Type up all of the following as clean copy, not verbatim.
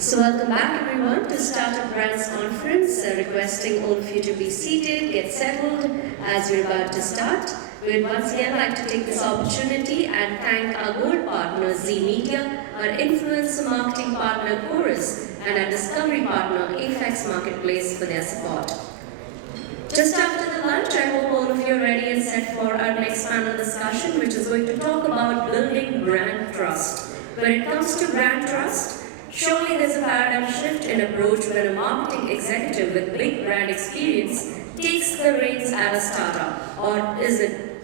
So welcome back everyone to Startup Brands Conference. Requesting all of you to be seated, get settled as we're about to start. We'd once again like to take this opportunity and thank our gold partner Z Media, our influencer marketing partner Chorus, and our discovery partner afaqs Marketplace for their support. Just after the lunch, I hope all of you are ready and set for our next panel discussion, which is going to talk about building brand trust. When it comes to brand trust, surely there's a paradigm shift in approach when a marketing executive with big brand experience takes the reins at a startup, or is it?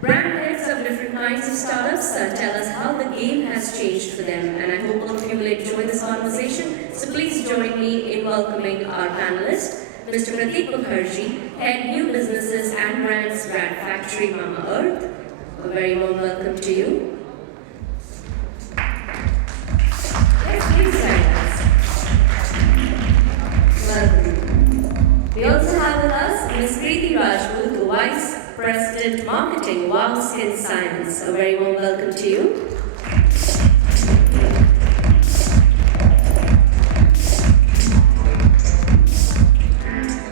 Brand heads of different kinds of startups tell us how the game has changed for them, and I hope all of you will enjoy this conversation. So please join me in welcoming our panelist, Mr. Pratik Mukherjee, Head New Businesses and Brands, Brand Factory Mama Earth. A very warm welcome to you. Yes, please silence. Welcome. We also have with us Ms. Preeti Rajput, Vice President Marketing, Wow Skin Science. A very warm welcome to you.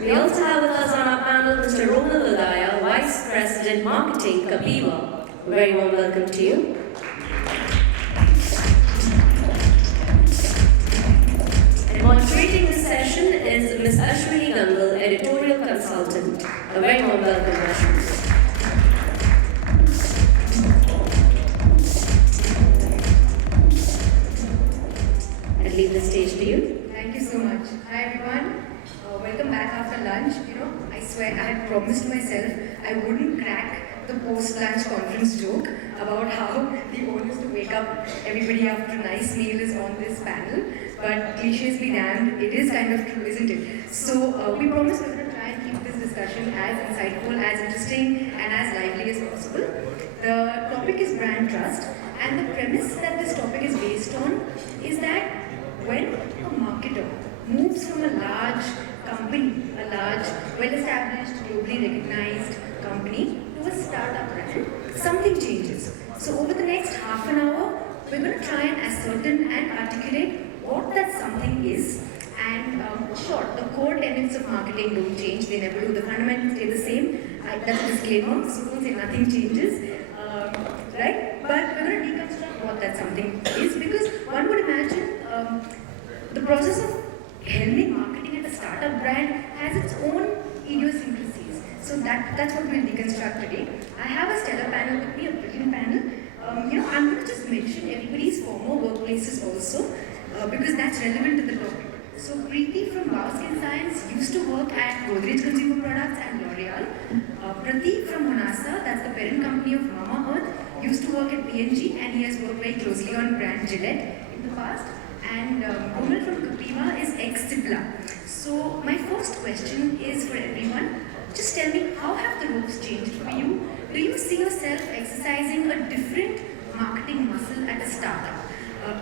We also have with us on our panel Mr. Roman Lodaya, Vice President Marketing, Kapiva. A very warm welcome to you. And moderating this session is Ms. Ashwini Gangal, Editorial Consultant. A very warm welcome, Ashwini. I leave the stage to you. Thank you so much. Hi everyone. Welcome back after lunch. I swear I had promised myself I wouldn't crack the post-lunch conference joke about how the owners to wake up everybody after a nice meal is on this panel. But cliches be damned, it is kind of true, isn't it? So we promised we're going to try and keep this discussion as insightful, as interesting, and as lively as possible. The topic is brand trust, and the premise that this topic is based on is that when a marketer moves from a large company, a large, well-established, globally recognized company to a startup brand, something changes. So over the next half an hour, we're going to try and ascertain and articulate what that something is. And sure, the core tenets of marketing don't change, they never do. The fundamentals stay the same. That's a disclaimer, so don't say nothing changes. Right? But we're going to deconstruct what that something is, because one would imagine the process of helming marketing at a startup brand has its own idiosyncrasies. So that's what we'll deconstruct today. I have a stellar panel with me, a brilliant panel. I'm going to just mention everybody's former workplaces also, because that's relevant to the topic. So Preeti from Wow Skin Science used to work at Godrej Consumer Products and L'Oreal. Pratik from Honasa, that's the parent company of Mama Earth, used to work at P&G, and he has worked very closely on brand Gillette in the past. And Roman from Kapiva is ex-Cipla. So my first question is for everyone. Just tell me, how have the ropes changed for you? Do you see yourself exercising a different marketing muscle at a startup?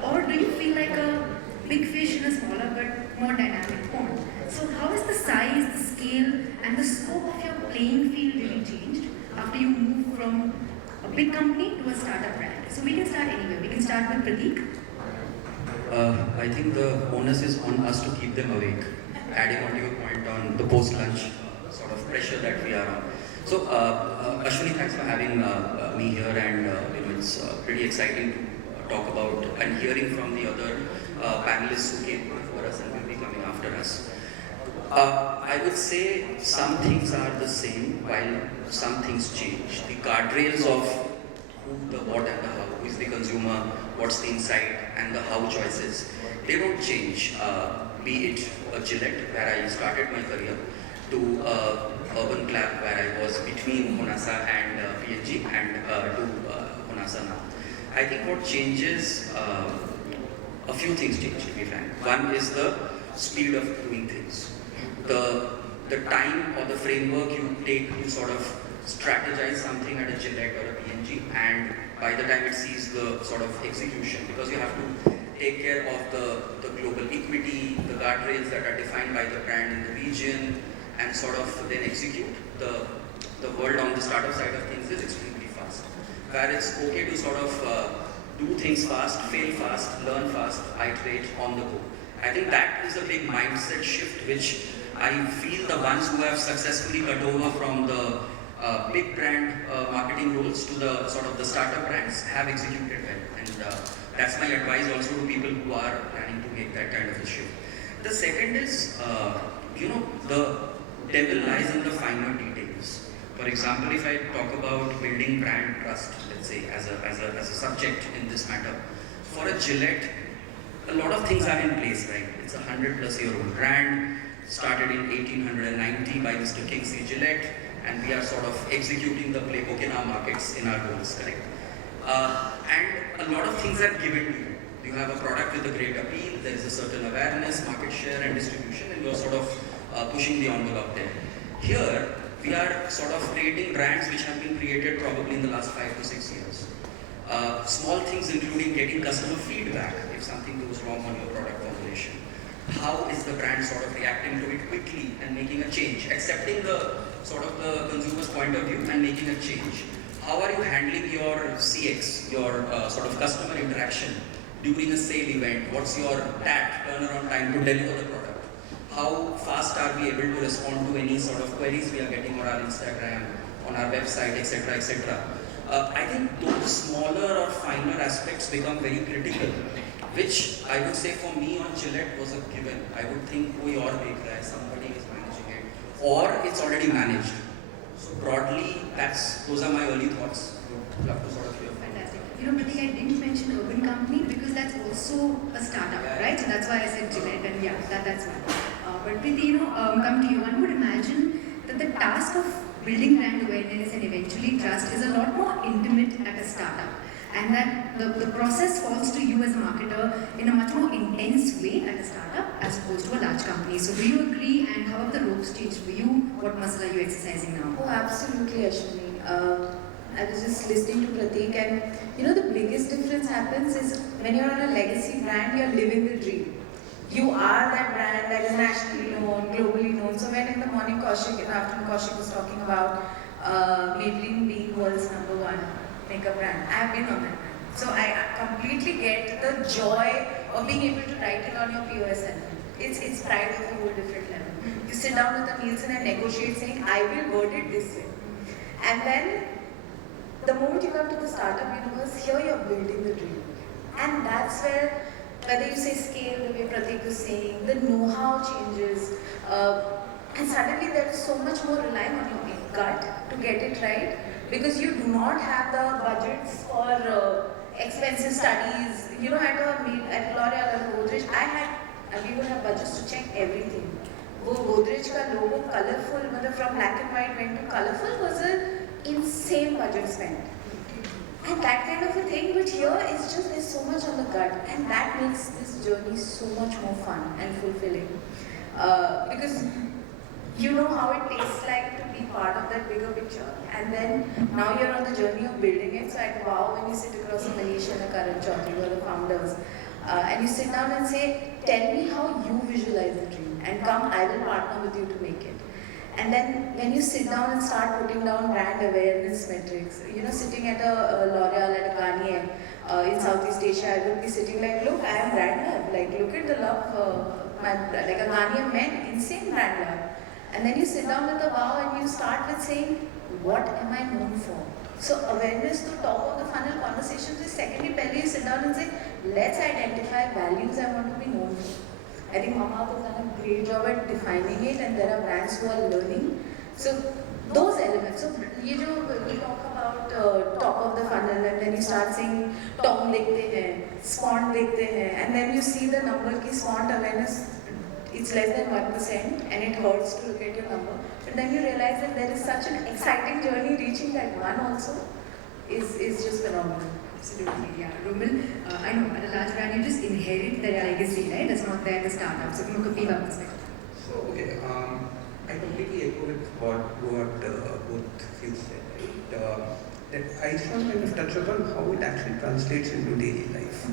Or do you feel like a big fish in a smaller but more dynamic pond? So how has the size, the scale, and the scope of your playing field really changed after you moved from a big company to a startup brand? So we can start anywhere. We can start with Pratik. I think the onus is on us to keep them awake. Adding on to your point on the post-lunch sort of pressure that we are on. So, Ashwini, thanks for having me here, and it's pretty exciting to talk about and hearing from the other panelists who came before us and will be coming after us. I would say some things are the same while some things change. The guardrails of who, the what, and the how, who is the consumer, what's the insight, and the how choices, they don't change. Be it a Gillette, where I started my career, to Urban Clap, where I was between Honasa and P&G, and to Honasa now. I think what changes, a few things change, to be frank. One is the speed of doing things. The time or the framework you take to sort of strategize something at a Gillette or a P&G, and by the time it sees the sort of execution, because you have to take care of the global equity, the guardrails that are defined by the brand in the region, and sort of then execute. The world on the startup side of things is extremely fast, where it's okay to sort of do things fast, fail fast, learn fast, iterate on the go. I think that is a big mindset shift which I feel the ones who have successfully cut over from the big brand marketing roles to the sort of the startup brands have executed well. And that's my advice also to people who are planning to make that kind of a shift. The second is, the devil lies in the finer details. For example, if I talk about building brand trust, let's say, as a subject in this matter, for a Gillette, a lot of things are in place, right? It's a 100-plus-year-old brand, started in 1890 by Mr. Kingsley Gillette, and we are sort of executing the playbook in our markets, in our roles, correct? And a lot of things are given to you. You have a product with a great appeal, there is a certain awareness, market share and distribution, and you're sort of pushing the envelope there. Here, we are sort of creating brands which have been created probably in the last 5 to 6 years. Small things including getting customer feedback if something goes wrong on your product formulation. How is the brand sort of reacting to it quickly and making a change, accepting the sort of the consumer's point of view and making a change. How are you handling your CX, your sort of customer interaction during a sale event? What's your TAT, turnaround time, to deliver the product? How fast are we able to respond to any sort of queries we are getting on our Instagram, on our website, etc., etc. I think those smaller or finer aspects become very critical, which I would say for me on Gillette was a given. I would think koi aur dekh raha hai, somebody is managing it, or it's already managed. So broadly, those are my early thoughts. Would love to sort of hear. Fantastic. Pratik, I didn't mention Urban Company because that's also a startup, right? So that's why I said Gillette, and yeah, that's one. But Preeti, come to you. One would imagine that the task of building brand awareness and eventually trust is a lot more intimate at a startup, and that the process falls to you as a marketer in a much more intense way at a startup as opposed to a large company. So do you agree, and how have the ropes changed for you? What muscle are you exercising now? Oh, absolutely, Ashwini. I was just listening to Pratik, and the biggest difference happens is when you're on a legacy brand, you're living the dream. You are that brand that is nationally known, globally known. So when in the morning Kaushik, in the afternoon Kaushik was talking about Maybelline being world's #1 makeup brand, I have been on that brand. So I completely get the joy of being able to write it on your POSL. It's pride of a whole different level. You sit down with the Nielsen and negotiate saying, I will word it this way. And then the moment you come to the startup universe, here you're building the dream. And that's where, whether you say scale, the way Pratik was saying, the know-how changes, and suddenly there is so much more relying on your gut to get it right, because you do not have the budgets for expensive studies. At L'Oreal and Godrej, we would have budgets to check everything. Godrej ka logo colorful, from black and white went to colorful, was an insane budget spent. And that kind of a thing, but here is just, there's so much on the gut, and that makes this journey so much more fun and fulfilling. Because you know how it tastes like to be part of that bigger picture, and then now you're on the journey of building it. So at Wow, when you sit across a Manish and a Karan Chaudhary, who are the founders, and you sit down and say, tell me how you visualize the dream, and come, I will partner with you to make it. And then when you sit down and start putting down brand awareness metrics, sitting at a L'Oreal, at a Garnier in Southeast Asia, I would be sitting like, look, I am brand love. Like, look at the love, like a Garnier men, insane brand love. And then you sit down with the Wow and you start with saying, what am I known for? So awareness to top of the funnel conversations is secondly, pehle you sit down and say, let's identify values I want to be known for. I think Mama has done a great job at defining it, and there are brands who are learning. So those elements. So we talk about top of the funnel, and then you start saying Tom dekhte hain, Spont dekhte hain, and then you see the number ki Spont awareness, it's less than 1%, and it hurts to look at your number. But then you realize that there is such an exciting journey. Reaching that one also is just phenomenal. Absolutely, yeah. Romil, I know, at a large brand, you just inherit the legacy, right? That's not there in the startup. So, from a Kapiva perspective. So, okay, I completely echo with what both Phil said, right? That I just want to kind of touch upon how it actually translates into daily life.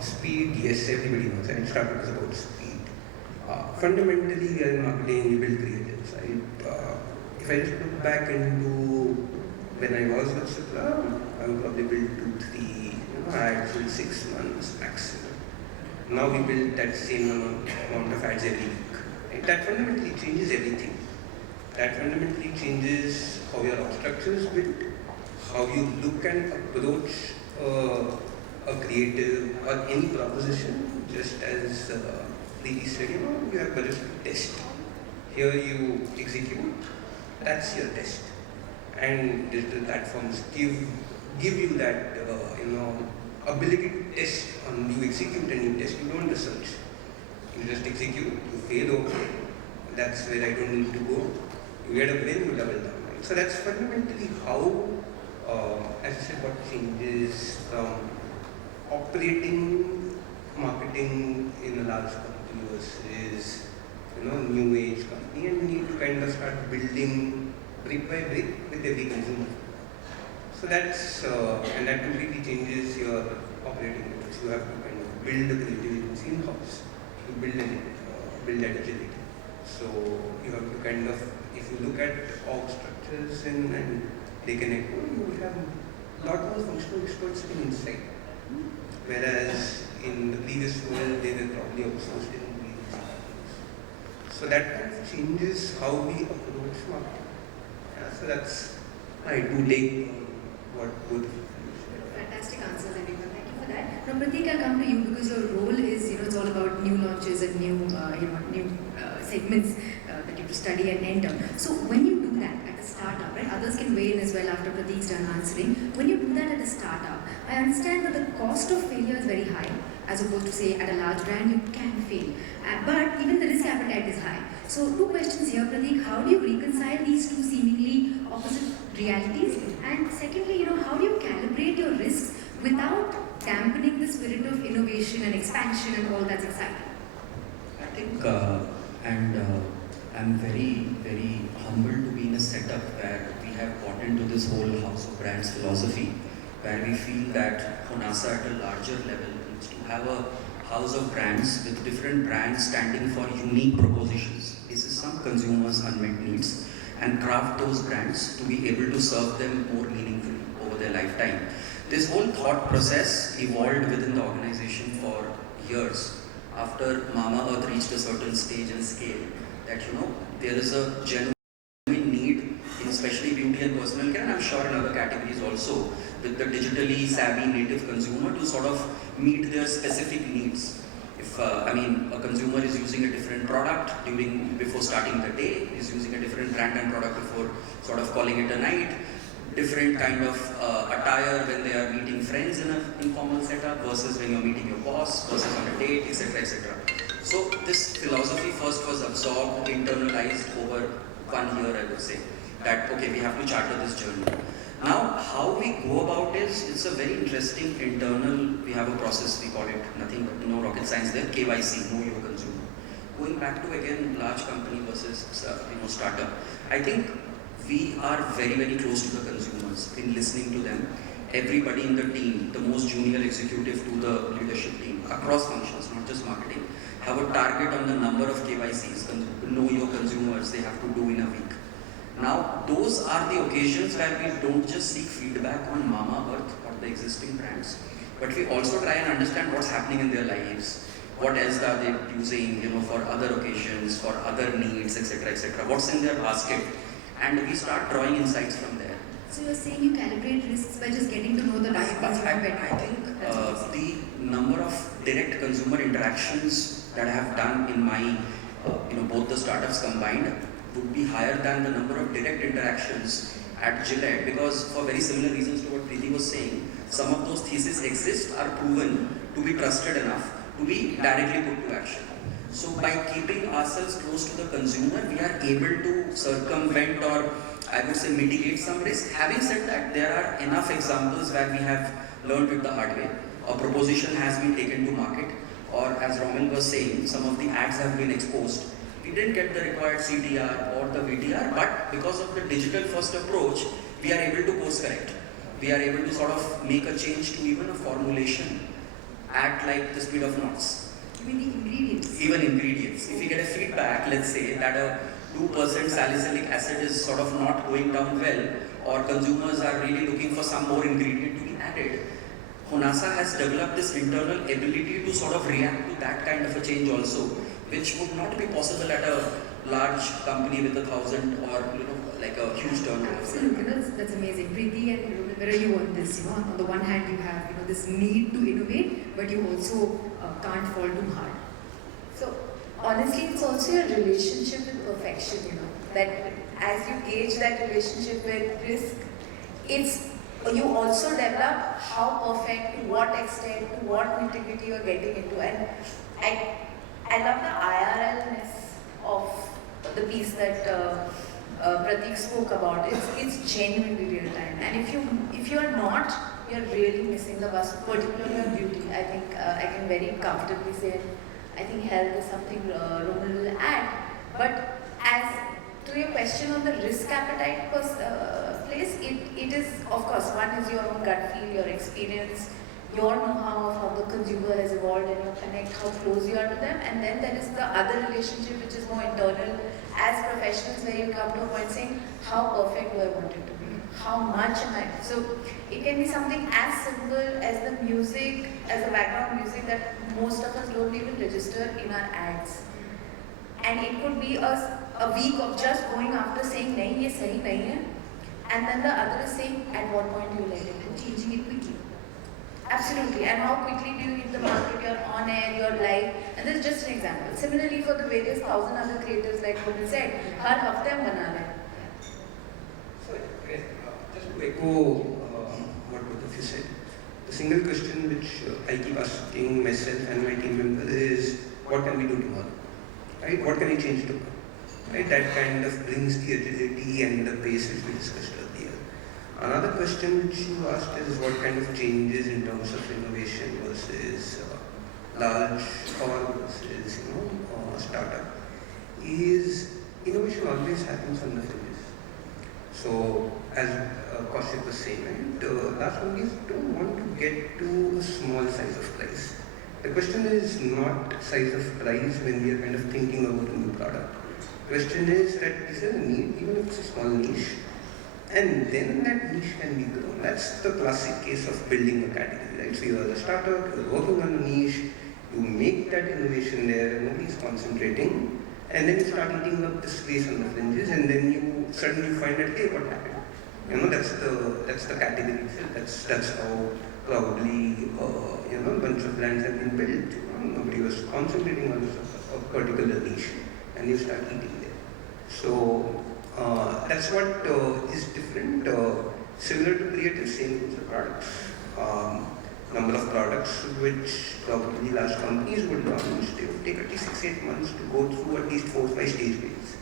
Speed, yes, everybody knows, and startup is about speed. Fundamentally, we are in marketing, we build creatives, right? If I just look back into when I was with Cipla, I would probably build 2, 3 ads in 6 months maximum. Now we build that same amount of ads every week. Right? That fundamentally changes everything. That fundamentally changes how your org structure is built, how you look and approach a creative or any proposition. Just as Preeti said, you have budget to test. Here you execute. That's your test. And digital platforms give you that ability to test. On you execute and you test. You don't research. You just execute. You fail. Okay, that's where I don't need to go. You get a brain, you double down. Right? So that's fundamentally how, as I said, what changes from operating marketing in a large company versus new age company, and we need to kind of start building brick by brick with every consumer. So that's and that completely changes your operating methods. You have to kind of build the creativity in house. You build that agility. So you have to kind of, if you look at org structures and they connect, you will have a lot more functional experts sitting inside. Whereas in the previous world, they were probably outsourced in previous companies. So that kind of changes how we approach marketing. Yeah, so that's I do take what both of you said. Fantastic answers, everyone. Thank you for that. Now, Prateek, I'll come to you because your role is, it's all about new launches and new segments that you have to study and enter. So, when you do that at a startup, right? Others can weigh in as well after Prateek's done answering. When you do that at a startup, I understand that the cost of failure is very high, as opposed to say at a large brand you can fail. But even the risk appetite is high. So, two questions here, Prateek. How do you reconcile these two seemingly opposite realities? And secondly, how do you calibrate your risks without dampening the spirit of innovation and expansion and all that's exciting? I think, I'm very, very humbled to be in a setup where we have bought into this whole house of brands philosophy, where we feel that Honasa at a larger level needs to have a house of brands with different brands standing for unique propositions. This is some consumers' unmet needs, and craft those brands to be able to serve them more meaningfully over their lifetime. This whole thought process evolved within the organization for years. After Mama Earth reached a certain stage and scale, that there is a genuine need, in especially beauty and personal care, and I'm sure in other categories also, with the digitally savvy native consumer to sort of meet their specific needs. If a consumer is using a different product before starting the day, is using a different brand and product before sort of calling it a night, different kind of attire when they are meeting friends in an informal setup versus when you're meeting your boss versus on a date, etc., etc. So this philosophy first was absorbed, internalized over 1 year, I would say, that okay, we have to charter this journey. Now, how we go about it's a very interesting internal, we have a process, we call it nothing but no rocket science there, KYC, know your consumer. Going back to again, large company versus startup, I think we are very, very close to the consumers in listening to them. Everybody in the team, the most junior executive to the leadership team, across functions, not just marketing, have a target on the number of KYCs, know your consumers, they have to do in a week. Now, those are the occasions where we don't just seek feedback on Mama Earth or the existing brands, but we also try and understand what's happening in their lives. What else are they using, for other occasions, for other needs, etc., etc. What's in their basket, and we start drawing insights from there. So you're saying you calibrate risks by just getting to know the right consumer better? I think the number of direct consumer interactions that I have done in my, both the startups combined, would be higher than the number of direct interactions at Gillette, because for very similar reasons to what Preeti was saying, some of those theses exist, are proven to be trusted enough to be directly put to action. So by keeping ourselves close to the consumer, we are able to circumvent or I would say mitigate some risk. Having said that, there are enough examples where we have learned it the hard way. A proposition has been taken to market, or as Roman was saying, some of the ads have been exposed. We didn't get the required CTR or the VTR, but because of the digital first approach, we are able to course correct. We are able to sort of make a change to even a formulation at like the speed of knots. You mean the ingredients? Even ingredients. If we get a feedback, let's say that a 2% salicylic acid is sort of not going down well, or consumers are really looking for some more ingredient to be added, Honasa has developed this internal ability to sort of react to that kind of a change also, which would not be possible at a large company with 1,000 or like a huge turnover. Absolutely, that's amazing. Preeti, and where are you on this? On the one hand, you have this need to innovate, but you also can't fall too hard. So honestly, it's also your relationship with perfection, that as you gauge that relationship with risk, it's you also develop how perfect, to what extent, to what nitty-gritty you're getting into. And I love the IRLness of the piece that Pratik spoke about. It's genuinely real time. And if you're not, you're really missing the bus, particularly on beauty. I think I can very comfortably say I think health is something Roman will add. But as to your question on the risk appetite place, it is, of course, one is your own gut feel, your experience, your know-how of how the consumer has evolved and your connect, how close you are to them. And then there is the other relationship which is more internal as professionals, where you come to a point saying, how perfect do I want it to be? How much am I? So it can be something as simple as the music, as the background music that most of us don't even register in our ads. And it could be a week of just going after saying, nahi, ye sahi nahi hai. And then the other is saying, at what point do you let it go? Changing it quickly. Absolutely. And how quickly do you hit the market? You're on air, you're live. And this is just an example. Similarly, for the various 1,000 other creators, like Roman said, har hafte hum bana rahe hain. So, just to echo what both of you said, the single question which I keep asking myself and my team members is, what can we do tomorrow? Right? What can we change tomorrow? Right? That kind of brings the agility and the pace which we discussed earlier. Another question which you asked is what kind of changes in terms of innovation versus large or versus startup. Is innovation always happens on the fringes. So as Kaushik was saying, right, large companies don't want to get to a small size of price. The question is not size of price when we are kind of thinking about a new product. The question is that is there a need, even if it's a small niche, and then that niche can be grown. That's the classic case of building a category, right? So you are a startup, you're working on a niche, you make that innovation there, and nobody's concentrating, and then you start eating up the space on the fringes, and then you suddenly find that, hey, what happened? That's the category. That's how probably a bunch of brands have been built. Nobody was concentrating on a particular niche, and you start eating there. So that's what is different. Similar to creative, same with the products. Number of products which probably large companies would launch, they would take at least 6-8 months to go through at least 4-5 stage waves.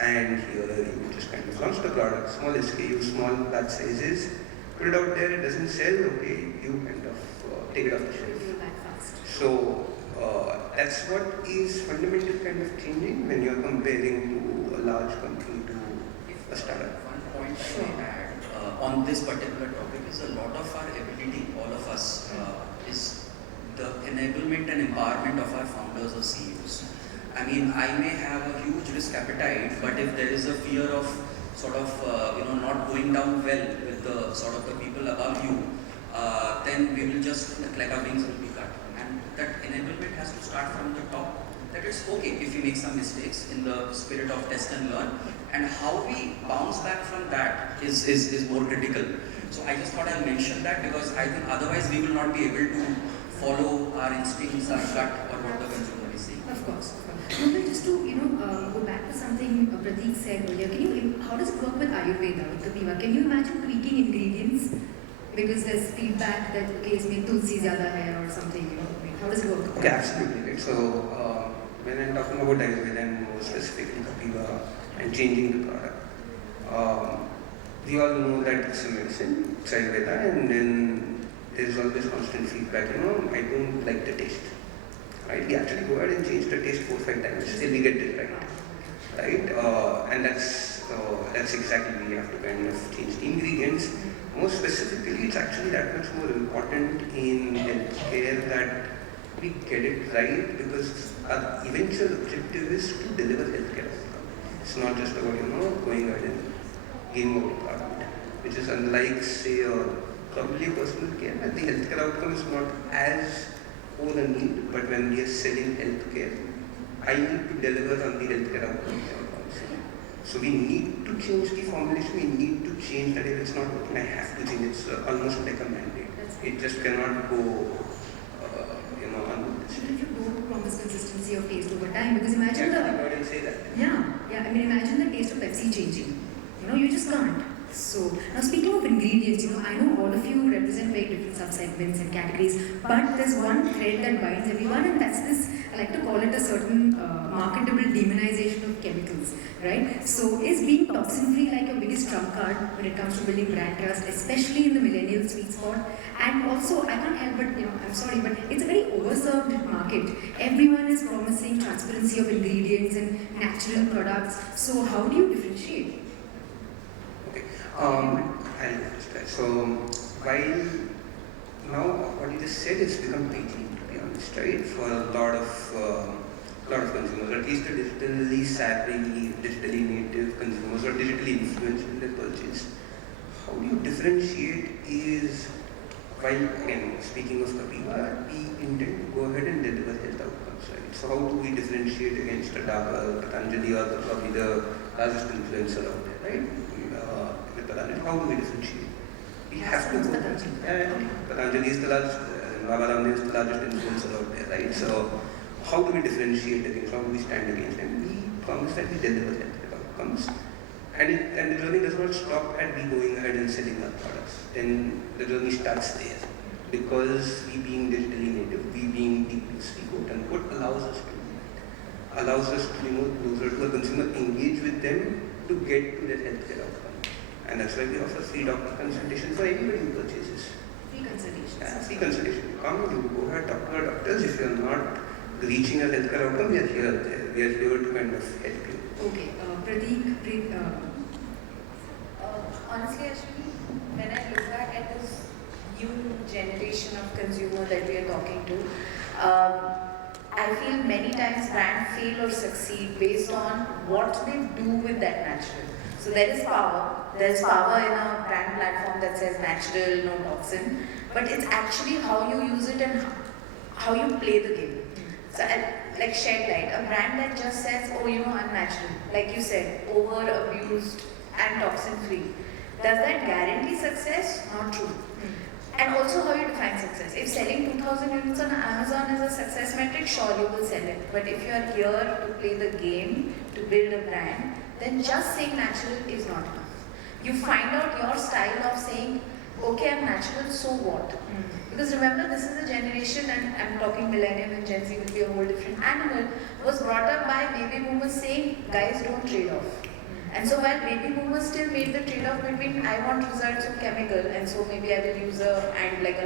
And here you just kind of launch the product, small SKU, small batch sizes, put it out there, it doesn't sell, okay, you kind of take it off the shelf. So that's what is fundamentally kind of changing when you're comparing to a large company to a startup. One point I may add on this particular topic is a lot of our ability, all of us, is the enablement and empowerment of our founders or CEOs. I mean, I may have a huge risk appetite, but if there is a fear of sort of not going down well with the sort of the people above you, then we will just like our wings will be cut. And that enablement has to start from the top. That it's okay if we make some mistakes in the spirit of test and learn, and how we bounce back from that is more critical. So I just thought I'll mention that because I think otherwise we will not be able to follow our instincts, our gut, or what the consumer is saying. Of course. No, but just to go back to something Pratik said earlier, how does it work with Ayurveda, with Kapiva? Can you imagine tweaking ingredients because there's feedback that okay, इसमें तुलसी ज़्यादा है or something? How does it work? Okay, absolutely. Right. So when I'm talking about Ayurveda and more specifically Kapiva and changing the product, we all know that it's a medicine, it's Ayurveda, and then there's always constant feedback. I don't like the taste. Right? We actually go ahead and change the taste 4-5 times till we get it right. And that's exactly we have to kind of change the ingredients. More specifically, it's actually that much more important in healthcare that we get it right because our eventual objective is to deliver healthcare outcome. It's not just about going ahead and giving out a product, which is unlike say probably personal care, but the healthcare healthcare outcome is not as core a need, but when we are selling healthcare, I need to deliver on the healthcare outcome. So we need to change the formulation, we need to change that. If it's not working, I have to change it. It's almost like a mandate. It just cannot go, unnoticed. Even if you don't promise consistency of taste over time, because imagine I didn't say that. I mean, imagine the taste of Pepsi changing. You just can't. So, now speaking of ingredients, I know all of you represent very different subsegments and categories, but there's one thread that binds everyone, and that's this, I like to call it a certain marketable demonization of chemicals, right? So, is being toxin-free like your biggest trump card when it comes to building brand trust, especially in the millennial sweet spot? And also, I can't help but, I'm sorry, but it's a very overserved market. Everyone is promising transparency of ingredients and natural products. So, how do you differentiate? I'll try. So, while now what you just said, it's become preaching, to be honest, right? For a lot of consumers, at least the digitally savvy, digitally native consumers or digitally influenced in their purchase. How do you differentiate is, while again speaking of Kapiva, we intend to go ahead and deliver health outcomes, right? So how do we differentiate against a Dabur, Patanjali, or probably the largest influencer out there, right? How do we differentiate? We have to go. Patanjali is the largest, Baba Ramdev is the largest influencer out there, right? So, how do we differentiate against? How do we stand against them? We promise that we deliver health outcomes, and the journey does not stop at we going ahead and selling our products. Then the journey starts there, because we being digitally native, we being D2C, quote unquote, allows us to closer to a consumer, engage with them to get to that healthcare outcome. And that's why we offer free doctor consultation for anybody who purchases. Free consultation. Yeah, free consultation. Come, you go ahead, talk to our doctors. If you're not reaching a healthcare outcome, we are here. We are here to kind of help you. Okay, Prateek, Honestly, actually, when I look back at this new generation of consumer that we are talking to, I feel many times brands fail or succeed based on what they do with that natural. So there is power. There's power in a brand platform that says natural, no toxin. But it's actually how you use it and how you play the game. So like Shed Light, a brand that just says, oh, I'm natural. Like you said, over abused and toxin free. Does that guarantee success? Not true. And also how you define success. If selling 2,000 units on Amazon is a success metric, sure you will sell it. But if you are here to play the game, to build a brand, then just saying natural is not enough. You find out your style of saying, okay, I'm natural, so what? Because remember, this is a generation, and I'm talking millennium and Gen Z will be a whole different animal, was brought up by baby boomers saying, guys, don't trade off. And so while baby boomers still made the trade-off between I want results of chemical, and so maybe I will use a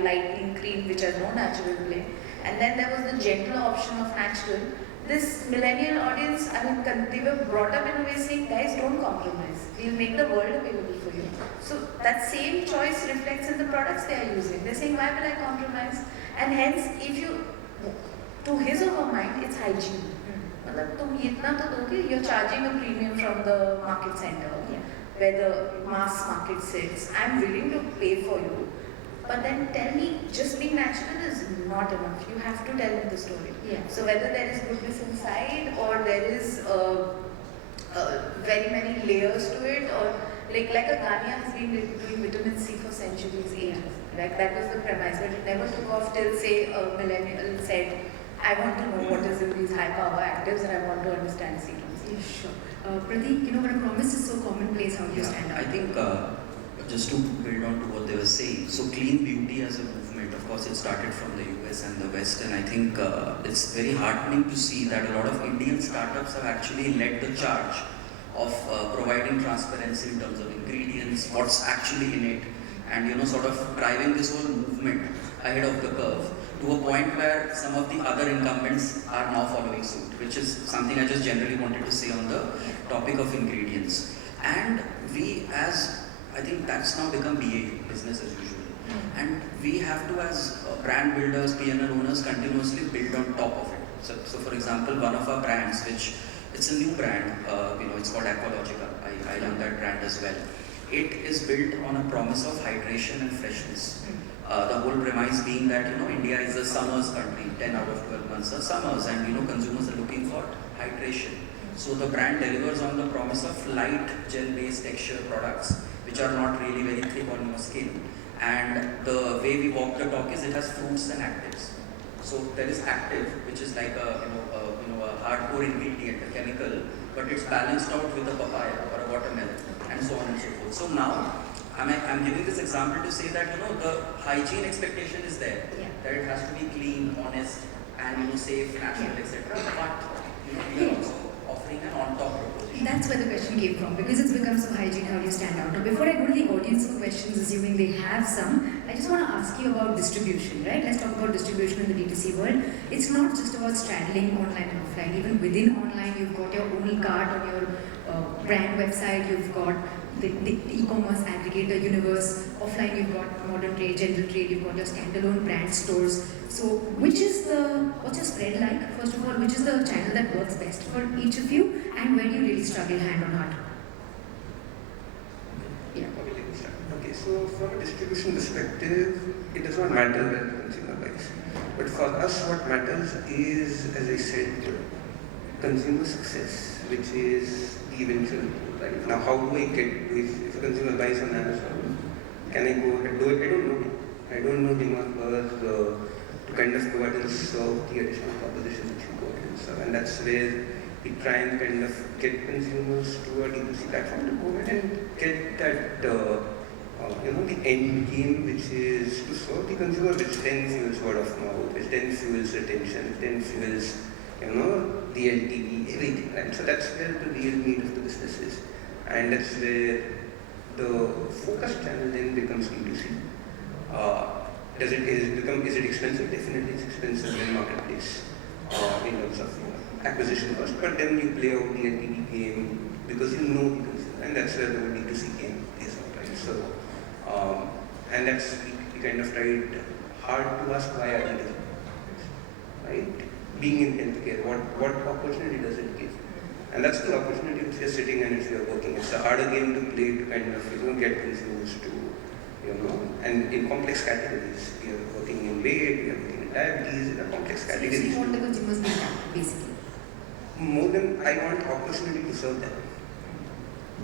lightening cream which has no natural play, and then there was the gentle option of natural. This millennial audience, they were brought up in a way saying, guys, don't compromise. We'll make the world available for you. So that same choice reflects in the products they are using. They're saying, why will I compromise? And hence, to his or her mind, it's hygiene. You're charging a premium from the market center, where the mass market sits. I'm willing to pay for you. But then tell me, just being natural is not enough. You have to tell me the story. So whether there is goodness inside, or there is very many layers to it, or like a Gania has been doing vitamin C for centuries, ages. Like that was the premise, but it never took off till, say, a millennial said, I want to know what is in these high power actives, and I want to understand serums. Yeah, sure. Prateek, but a promise is so commonplace. How do you stand up? I think just to build on to what they were saying, so clean beauty as a movement, of course, it started from the US and the West, and I think it's very heartening to see that a lot of Indian startups have actually led the charge of providing transparency in terms of ingredients, what's actually in it, and sort of driving this whole movement ahead of the curve to a point where some of the other incumbents are now following suit, which is something I just generally wanted to say on the topic of ingredients. And I think that's now become BAU, business as usual. And we have to, as brand builders, P&L owners, continuously build on top of it. So for example, one of our brands, it's a new brand, it's called Aqualogica. I run that brand as well. It is built on a promise of hydration and freshness. The whole premise being that India is a summers country, 10 out of 12 months are summers, and consumers are looking for hydration. So the brand delivers on the promise of light gel-based texture products, which are not really very thick on your skin. And the way we walk the talk is it has fruits and actives. So there is active, which is like a hardcore ingredient, a chemical, but it's balanced out with a papaya or a watermelon, and so on and so forth. So now I'm giving this example to say that the hygiene expectation is there, that it has to be clean, honest, and safe, natural, etc. But we are also offering an on-top proposition. That's where the question came from, because it's become so hygiene, how do you stand out? Now, before I go to the audience for questions, assuming they have some, I just want to ask you about distribution, right? Let's talk about distribution in the D2C world. It's not just about straddling online and offline. Even within online, you've got your own cart on your brand website, you've got the e-commerce aggregator universe. Offline, you've got modern trade, general trade, you've got your standalone brand stores. So, what's your spread like? First of all, which is the channel that works best for each of you, and where do you really struggle hand on heart? Yeah. Okay, so from a distribution perspective, it does not matter where the consumer buys. But for us, what matters is, as I said, consumer success, which is the eventual goal, right? Now, how do I get, if a consumer buys on Amazon, can I go ahead and do it? I don't know him. I don't know him or her to kind of go ahead and serve the additional proposition that you go ahead and serve. And that's where we try and kind of get consumers to a D2C platform to go ahead and get that, the end game, which is to serve the consumer, which then fuels word of mouth, which then fuels retention, which then fuels, the LTV, everything, right? So that's where the real need of the business is. And that's where the focus channel then becomes D2C. Is it expensive? Definitely it's expensive in marketplace in terms of acquisition cost, but then you play out the LTV game because you know the consumer, and that's where the D2C game is out, right? So, and that's, we kind of tried hard to ask why are we doing it, right? Being in healthcare, what opportunity does it give? And that's the opportunity which we are sitting and which we are working. It's a harder game to play to kind of get consumers to, and in complex categories. We are working in weight, we are working in diabetes, in a complex categories. So you want the consumers to basically? More than I want opportunity to serve them.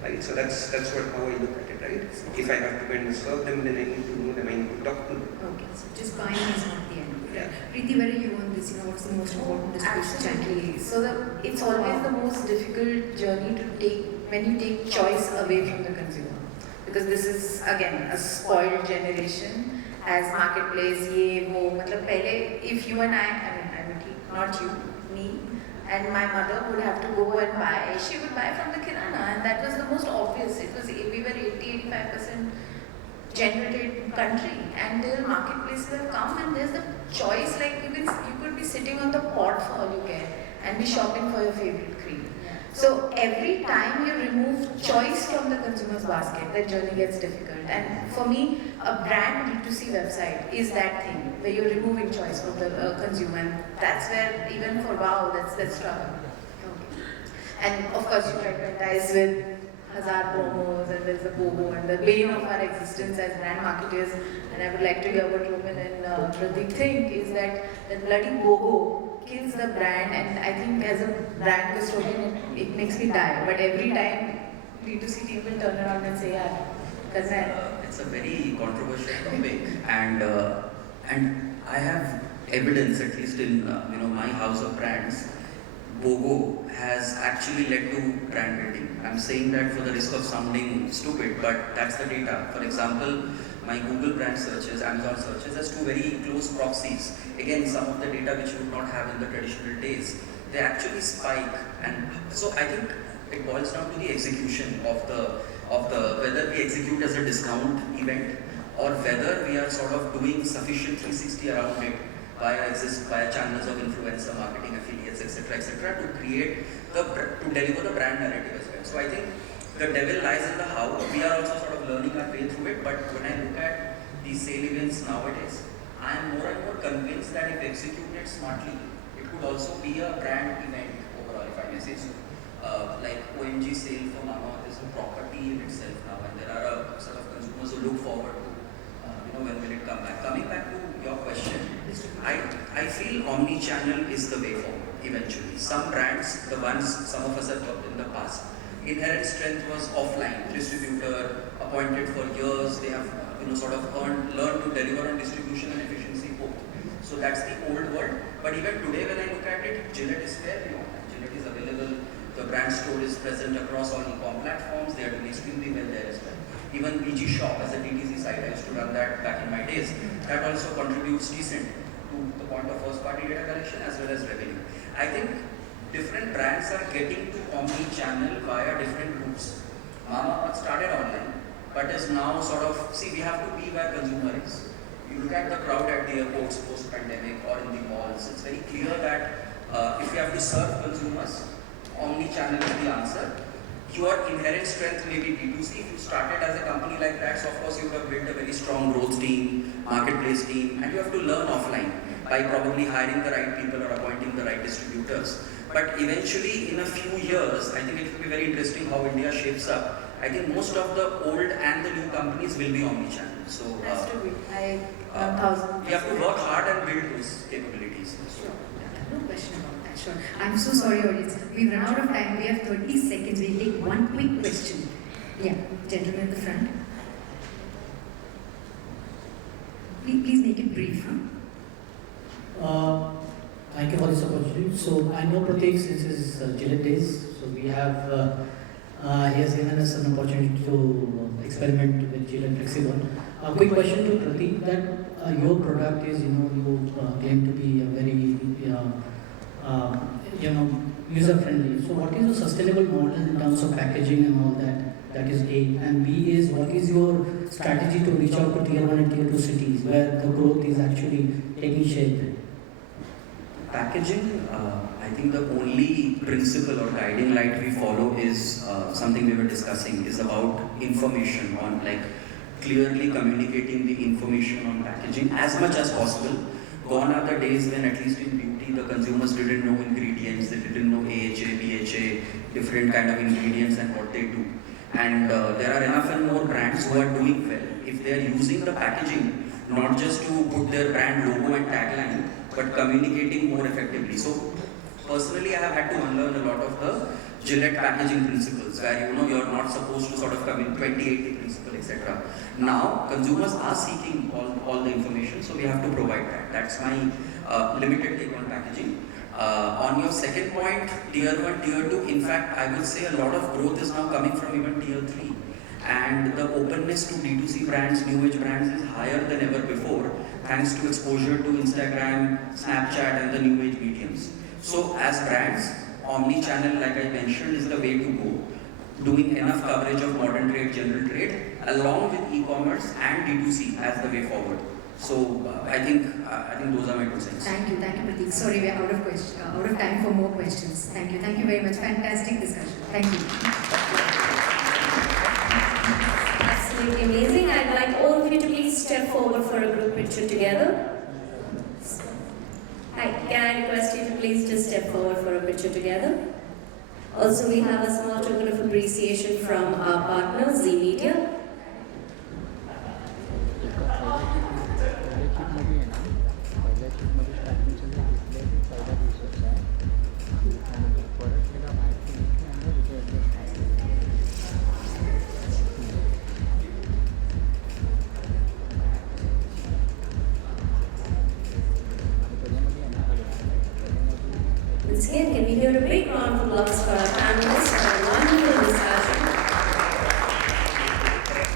Right? So that's how I look at it, right? If I have to kind of serve them, then I need to know them, I need to talk to them. Okay, so just buying is not the end. Yeah. Preeti, where are you on this? What's the most important distribution channel? Absolutely. So it's always the most difficult journey to take when you take choice away from the consumer. Because this is again a spoiled generation as marketplace, if you and not you, me, and my mother would have to go and buy, she would buy from the kirana, and that was the most obvious. We were 80-85% generated country, and the marketplaces have come, and there's the choice, like you could be sitting on the pot for all you care and be shopping for your favorite cream. So every time you remove choice from the consumer's basket, that journey gets difficult. And for me, a brand D2C website is that thing where you're removing choice from the consumer, and that's where even for WOW, that's struggle. And of course, you try to advertise with hazard promos, and there's the BOGO, and the bane of our existence as brand marketers. And I would like to hear what Roman and Pradeep think is that the bloody BOGO kills the brand, and I think as a brand custodian, it makes me die. But every time D2C team will turn around and say, yeah, it's a very controversial topic, and I have evidence, at least in my house of brands. BOGO has actually led to brand building. I'm saying that for the risk of sounding stupid, but that's the data. For example, my Google brand searches, Amazon searches as two very close proxies. Again, some of the data which you would not have in the traditional days, they actually spike. And so I think it boils down to the execution of the whether we execute as a discount event or whether we are sort of doing sufficient 360 around it via channels of influencer marketing, affiliates, etc., to deliver the brand narrative as well. So I think the devil lies in the how. We are also sort of learning our way through it, but when I look at these sale events nowadays, I am more and more convinced that if executed smartly, it could also be a brand event overall, if I may say so. Like OMG sale for Mama is a property in itself now, and there are sort of consumers who look forward to when will it come back? Coming back to your question, I feel omni-channel is the way forward eventually. Some brands, the ones some of us have worked in the past, inherent strength was offline, distributor, appointed for years, they have sort of learned to deliver on distribution and efficiency both. So that's the old world. But even today when I look at it, Gillette is fairly online. Gillette is available, the brand store is present across all e-com platforms, they are doing extremely well there as well. Even BG Shop as a DTC site, I used to run that back in my days. That also contributes decent to the point of first party data collection as well as revenue. I think different brands are getting to omni-channel via different routes. Mama started online, but is now sort of, we have to be where consumer is. You look at the crowd at the airports post-pandemic or in the malls, it's very clear that if you have to serve consumers, omni-channel is the answer. Your inherent strength may be D2C. If you started as a company like that, so of course you would have built a very strong growth team, marketplace team, and you have to learn offline by probably hiring the right people or appointing the right distributors. But eventually, in a few years, I think it will be very interesting how India shapes up. I think most of the old and the new companies will be omni-channel. So Has to be. I 1,000. we have to work hard and build those capabilities. Sure. No question about that. Sure. I'm so sorry, audience. We've run out of time. We have 30 seconds. We'll take one quick question. Yeah, gentleman at the front. Please make it brief. Thank you for this opportunity. So I know Pratik since his Gillette days. So we have, he has given us an opportunity to experiment with Gillette Flexible. A quick question to Pratik that your product is, you claim to be a very, user friendly. So what is the sustainable model in terms of packaging and all that? That is A. And B is what is your strategy to reach out to tier 1 and tier 2 cities where the growth is actually taking shape? Packaging, I think the only principle or guiding light we follow is something we were discussing, is about information on, like, clearly communicating the information on packaging as much as possible. Gone are the days when, at least in beauty, the consumers didn't know ingredients, they didn't know AHA, BHA, different kind of ingredients and what they do. And there are enough and more brands who are doing well. If they are using the packaging, not just to put their brand logo and tagline, but communicating more effectively. So personally, I have had to unlearn a lot of the Gillette packaging principles, where you're not supposed to sort of come in 2080 principle, etc. Now consumers are seeking all the information, so we have to provide that. That's my limited take on packaging. On your second point, tier 1, tier 2, in fact, I would say a lot of growth is now coming from even tier 3. And the openness to D2C brands, new age brands is higher than ever before, thanks to exposure to Instagram, Snapchat and the new age mediums. So as brands, omni-channel, like I mentioned, is the way to go. Doing enough coverage of modern trade, general trade, along with e-commerce and D2C as the way forward. So I think those are my 2 cents. Thank you, Pratik. Sorry, we are out of time for more questions. Thank you very much. Fantastic discussion. Thank you. Absolutely amazing. I'd like all of you to please step forward for a group picture together. Hi, can I request you to please just step forward for a picture together? Also, we have a small token of appreciation from our partner, Z Media. Once again, can we hear a big